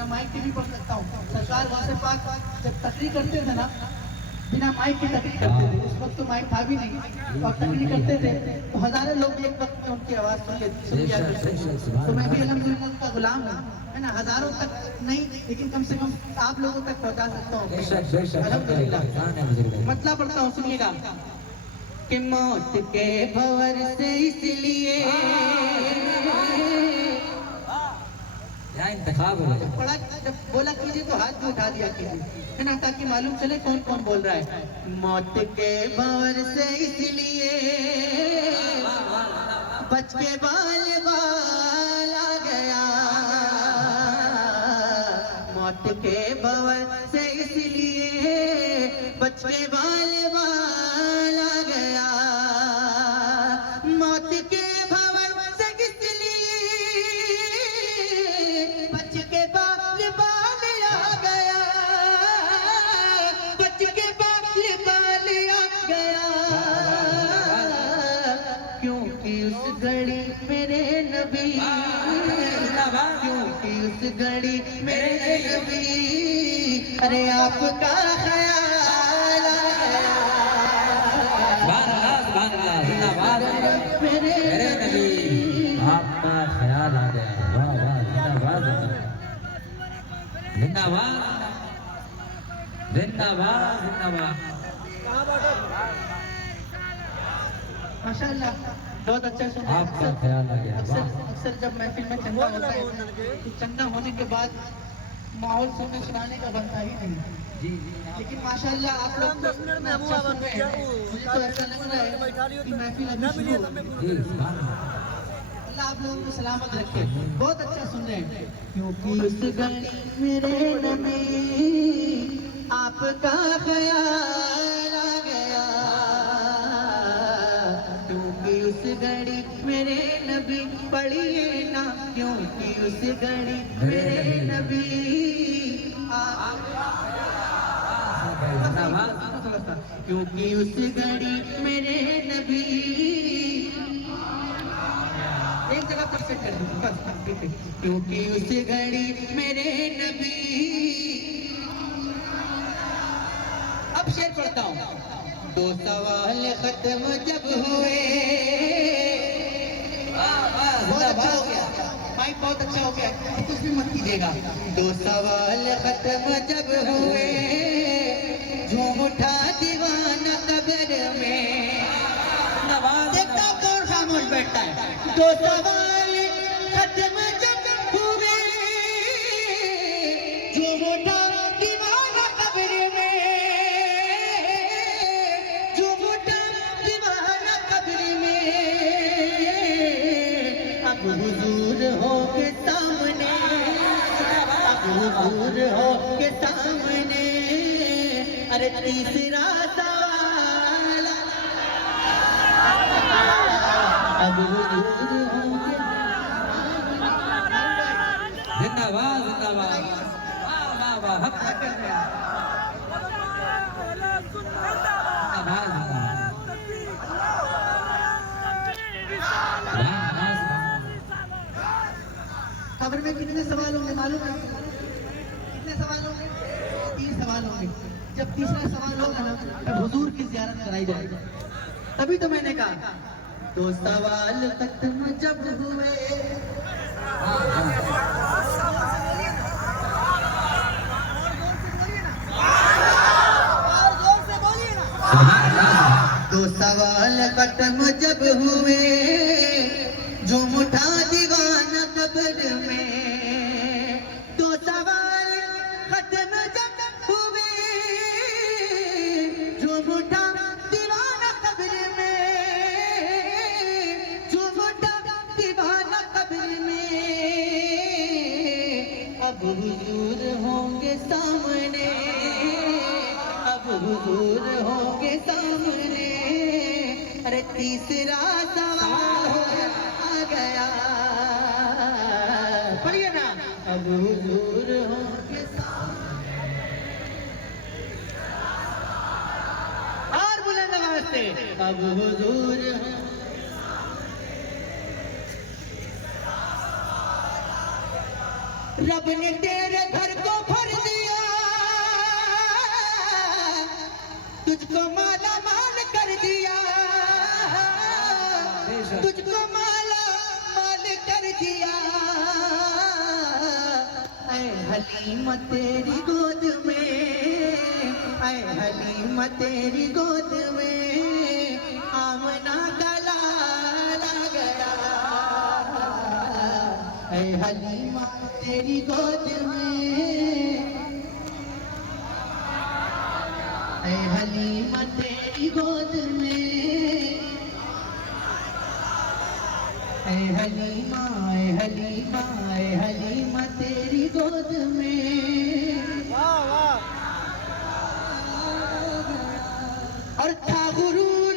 बिना माइक के भी पढ़ सकता हूँ। सरकार वासे पाक जब तकरीर करते थे ना, बिना माइक के तकरीर करते थे। उस वक्त तो माइक था भी नहीं और तकरीर करते थे तो हजारों लोग एक वक्त में उनकी आवाज सुन लिया। तो मैं भी अल्हम्दुलिल्लाह उनका गुलाम हूँ, है ना। हजारों तक नहीं लेकिन कम से कम आप लोगों तक पहुँचा सकता हूँ अल्हम्दुलिल्लाह। मतलब पढ़ता हूँ, सुनिएगा कि मौत के भंवर से इसलिए इंतखाब हो जब पढ़ा, जब बोला कीजिए तो हाथ भी उठा दिया कीजिए, है ना, ताकि मालूम चले कौन कौन बोल रहा है। मौत के भंवर से इसलिए बच के बाल बाल आ गया, मौत के भंवर से इसलिए बच के बाल बाल आ गया, मौत के भंवर से इसलिए बच के बाल बाल आ गया, बच के बाल बाल आ गया, क्योंकि उस घड़ी मेरे नबी, क्योंकि उस घड़ी मेरे नबी, अरे आपका ख्याल आया, मेरे नबी आपका ख्याल आ गया। वाह वाह, जिंदाबाद जिंदाबाद जिंदाबाद जिंदाबाद। माशाअल्लाह बहुत अच्छा सुना। आपका ख्याल आ गया। अक्सर वाह अक्सर जब महफिल में चंदा होता है तो चंदा होने के बाद माहौल सुनने सुनाने का बनता ही नहीं। जी जी। लेकिन माशाअल्लाह आप लोग तो अच्छा सुन रहे हैं, मुझे तो ऐसा लग रहा है कि महफिल अभी शुरू हो गई। जी सुभान अल्लाह। अल्लाह आप लोगों को सलामत रखे, बहुत अच्छा सुन रहे हैं। क्योंकि उस घड़ी मेरे नबी आपका ख्याल आ गया, क्योंकि उस घड़ी मेरे नबी, पढ़िए ना, क्योंकि उस घड़ी मेरे नबी क्योंकि उस घड़ी मेरे नबी, एक जगह पर सेट कर दीजिए बस, ठीक है। क्योंकि उस घड़ी मेरे नबी, अब शेर पढ़ता हूँ। दो सवाल खत्म जब हुए, बहुत अच्छा हो गया, माइक बहुत अच्छा हो गया, कुछ भी मत कीजिएगा। दो सवाल खत्म जब हुए, झूम उठा दीवाना कब्र में, देखता कौन खामोश बैठता है। दो सवाल खत्म जब हुए, झूम उठा दीवाना कब्र में, झूम उठा दीवाना कब्र में, अब हुजूर हो के सामने, अब हुजूर हो के सामने, अरे तीसरा सवाल, अब हुजूर हो के, जिंदाबाद जिंदाबाद। वाह वाह वाह, हक कर रहे हैं। खबर में कितने सवाल होंगे मालूम है? कितने सवाल होंगे? 3 सवाल होंगे। जब तीसरा सवाल होगा ना तब हुजूर की ज़ियारत कराई जाएगी। तभी तो मैंने कहा दो सवाल खत्म जब हुए, दो सवाल खत्म जब हुए, झूम उठा दीवाना कब्र में, दो सवाल खत्म जब हुए, झूम उठा दीवाना कब्र में, झूम उठा दीवाना कब्र में, अब हुजूर होंगे सामने, अब हुजूर होंगे सामने, अरे तीसरा सवाल हो आ गया, पढ़िए ना, अब हुजूर होंगे सामने, और बुलंद आवाज से, अब हुजूर होंगे सामने, रब ने तेरे हलीमा तेरी गोद में, ऐ हलीमा तेरी गोद में आमना का लाला गया। ऐ हलीमा तेरी गोद में, ऐ हलीमा तेरी गोद में, ऐ हलीमा, ऐ हलीमा, ऐ हलीमा तेरी गोद में। वाह वाह। और था गुरूर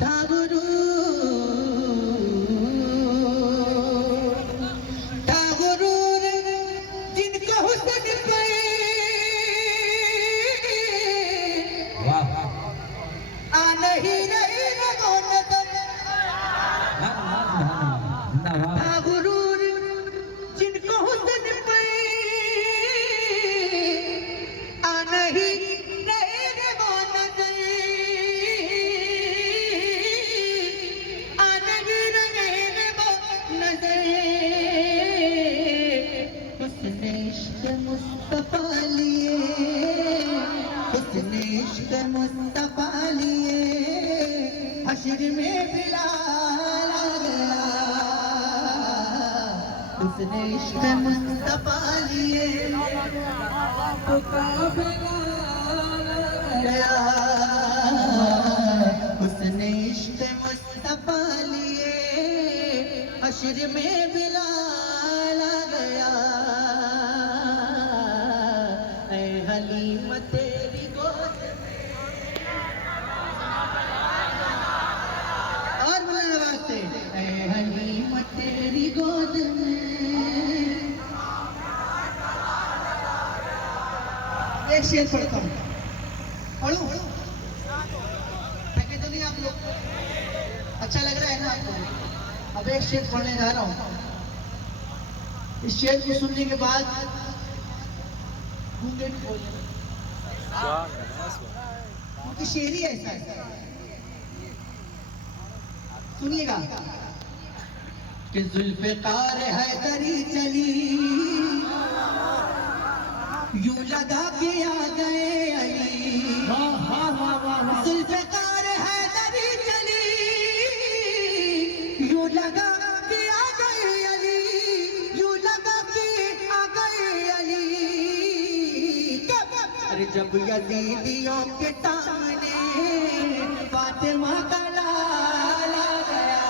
था गुरूर जिनको हुस्न पे आ नहीं रही रगोनत। था गुरूर जिनको हुस्न पे आ नहीं रही रगोनत, आ नहीं रही रगोनत। हुस्न इश्क मुस्तफा लिए, हुस्न इश्क मुस्तफा लिए हश्र में बिलाल आ गया। हुस्न इश्क मुस्तफा लिए गया। हुस्न इश्क मुस्तफा लिए हश्र में बिलाल आ गया। ऐ हलीमा तेरी गोद में, और बुलंद आवाज से, ऐ हलीमा तेरी गोद में। एक शेर पढ़ता हूँ, पढ़ूं? थके तो नहीं आप लोग? अच्छा लग रहा है ना आपको? अब एक शेर पढ़ने जा रहा हूँ। इस शेर को सुनने के बाद गूंगे भी बोलने, क्योंकि शेर ही ऐसा है। सुनिएगा कि जुल्फ़िकार हैदरी चली, यूं लगा के आ गए अली। जुल्फ़िकार हैदरी चली, यूं लगा के आ गए अली, यूं लगा के आ गए अली। अरे जब यजीदियों के सामने फातिमा का लाला गया,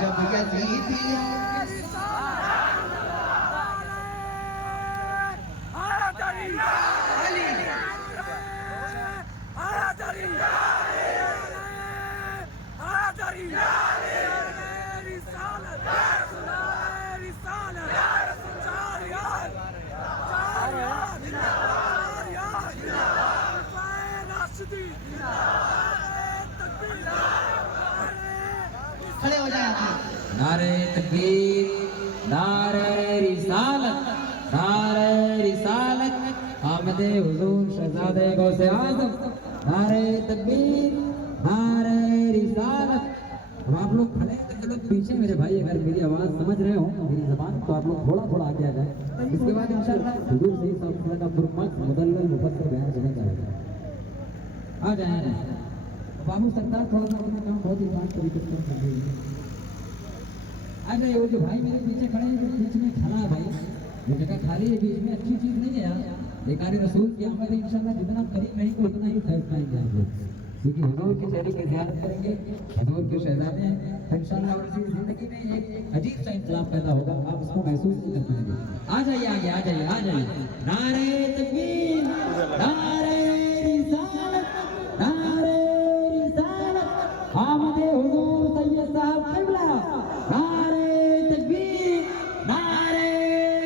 जब यजीदियों खड़े हो जाए। नारे तकबीर, नारे रिसालत, नारे रिसालत, आमदे हुजूर शहजादे गौसे आज़म। नारे तकबीर, नारे रिसालत। अब आप लोग खड़े हैं तो लोग पीछे मेरे भाई, अगर मेरी आवाज़ समझ रहे हो मेरी ज़बान, तो आप लोग थोड़ा थोड़ा आगे आ जाए। इसके बाद इंशाअल्लाह हुजूर सही साहब का फरमान मुदल्लल मुफस्सिर बयान करने जाएगा। आ जाए बाबू सरदार, थोड़ा सा अपना काम बहुत ही शांत तरीके से कर रही है। आ जाइए। वो जो भाई मेरे पीछे खड़े हैं, जो बीच में खड़ा है भाई, वो जगह खाली है बीच में, अच्छी चीज़ नहीं है यार। बेकारी रसूल की आमद इंशाअल्लाह जितना करीब रहेंगे उतना ही फैल पाएंगे आप लोग, क्योंकि हुजूर के चेहरे की ज़ियारत करेंगे, हुजूर के शहजादे हैं इंशाअल्लाह। और इसी ज़िंदगी में एक अजीब सा इंकलाब पैदा होगा, आप उसको महसूस नहीं कर पाएंगे। आ जाइए आगे, आ जाइए, आ जाइए। नारे तकबीर, नारे रिसालत, नारे रिसालत, आमदे हुजूर सैयद साहब क़िबला। नारे तकबीर, नारे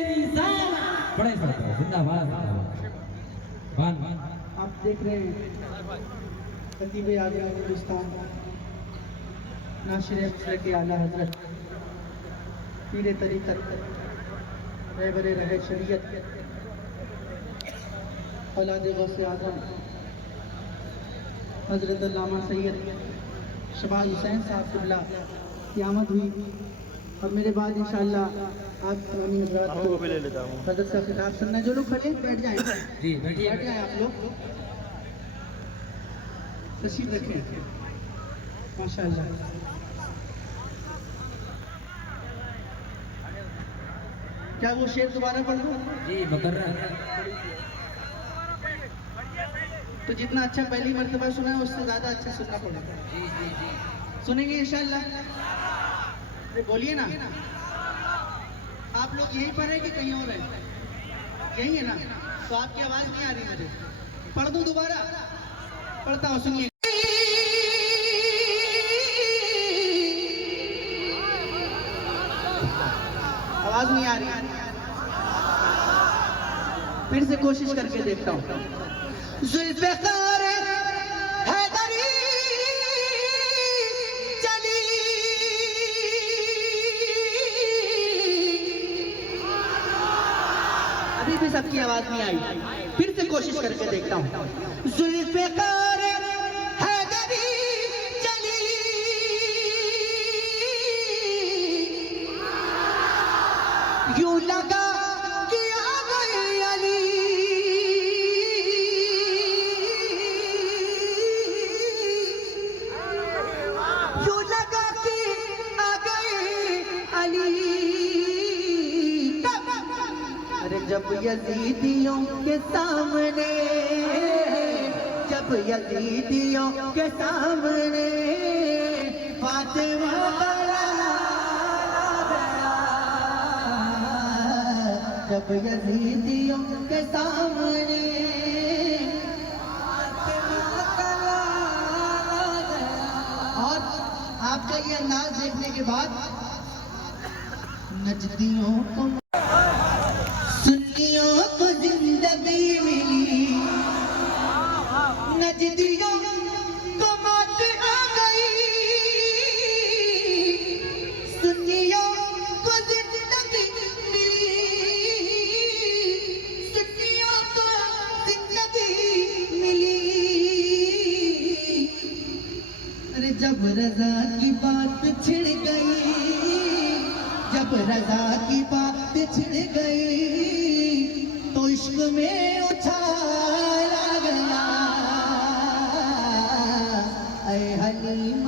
रिसालत। बड़े बड़े जिंदाबाद। आप देख रहे हैं खतीब आज़म हिंदुस्तान नाशिर अक़सा के आला हज़रत पीर तरीक़त रहबरे रहे शरीयत औलाद गौसे आजम हज़रत अल्लामा सैयद शबाज हुसैन साहब क़िबला की आमद हुई। अब मेरे बाद इंशाअल्लाह आप तमामी हज़रात को हज़रत का खिताब सुनना है। जो लोग खड़े हैं बैठ जाएं, जी बैठिए। बैठ जाएं आप लोग, तशरीफ रखें माशाअल्लाह। क्या वो शेर दोबारा पढ़ दूं? जी मुकर्रर। तो जितना अच्छा पहली मर्तबा सुना है उससे ज़्यादा अच्छा सुनना पड़ेगा। जी जी जी सुनेंगे इंशाअल्लाह? अरे बोलिए ना। आप लोग यहीं पर हैं कि कहीं और हैं? यही है ना? तो आपकी आवाज़ नहीं आ रही मुझे। पढ़ दूं दोबारा? पढ़ता हूँ, सुनिए। आवाज़ नहीं आ रही, फिर से कोशिश करके देखता हूँ। ज़ुल्फ़िकार हैदरी चली, अभी भी सबकी आवाज नहीं आई, फिर से कोशिश करके देखता हूँ। ज़ुल्फ़िकार हैदरी चली, यूं लगा कि आ गए अली, यूं लगा कि आ गए अली। अरे जब यजीदियों के सामने, जब यजीदियों के सामने फातिमा जब यजीदियों के सामने और आपका ये अंदाज देखने के बाद नजदियों को सुन्नियों को जिंदगी मिली, नजदियों को मौत आ गई, सुन्नियों को जिंदगी मिली, सुन्नियों को जिंदगी मिली। अरे जब रजा की बात छिड़ गई, जब रजा की बात छिड़ गई तो इश्क में उछाला गया, ऐ हलीम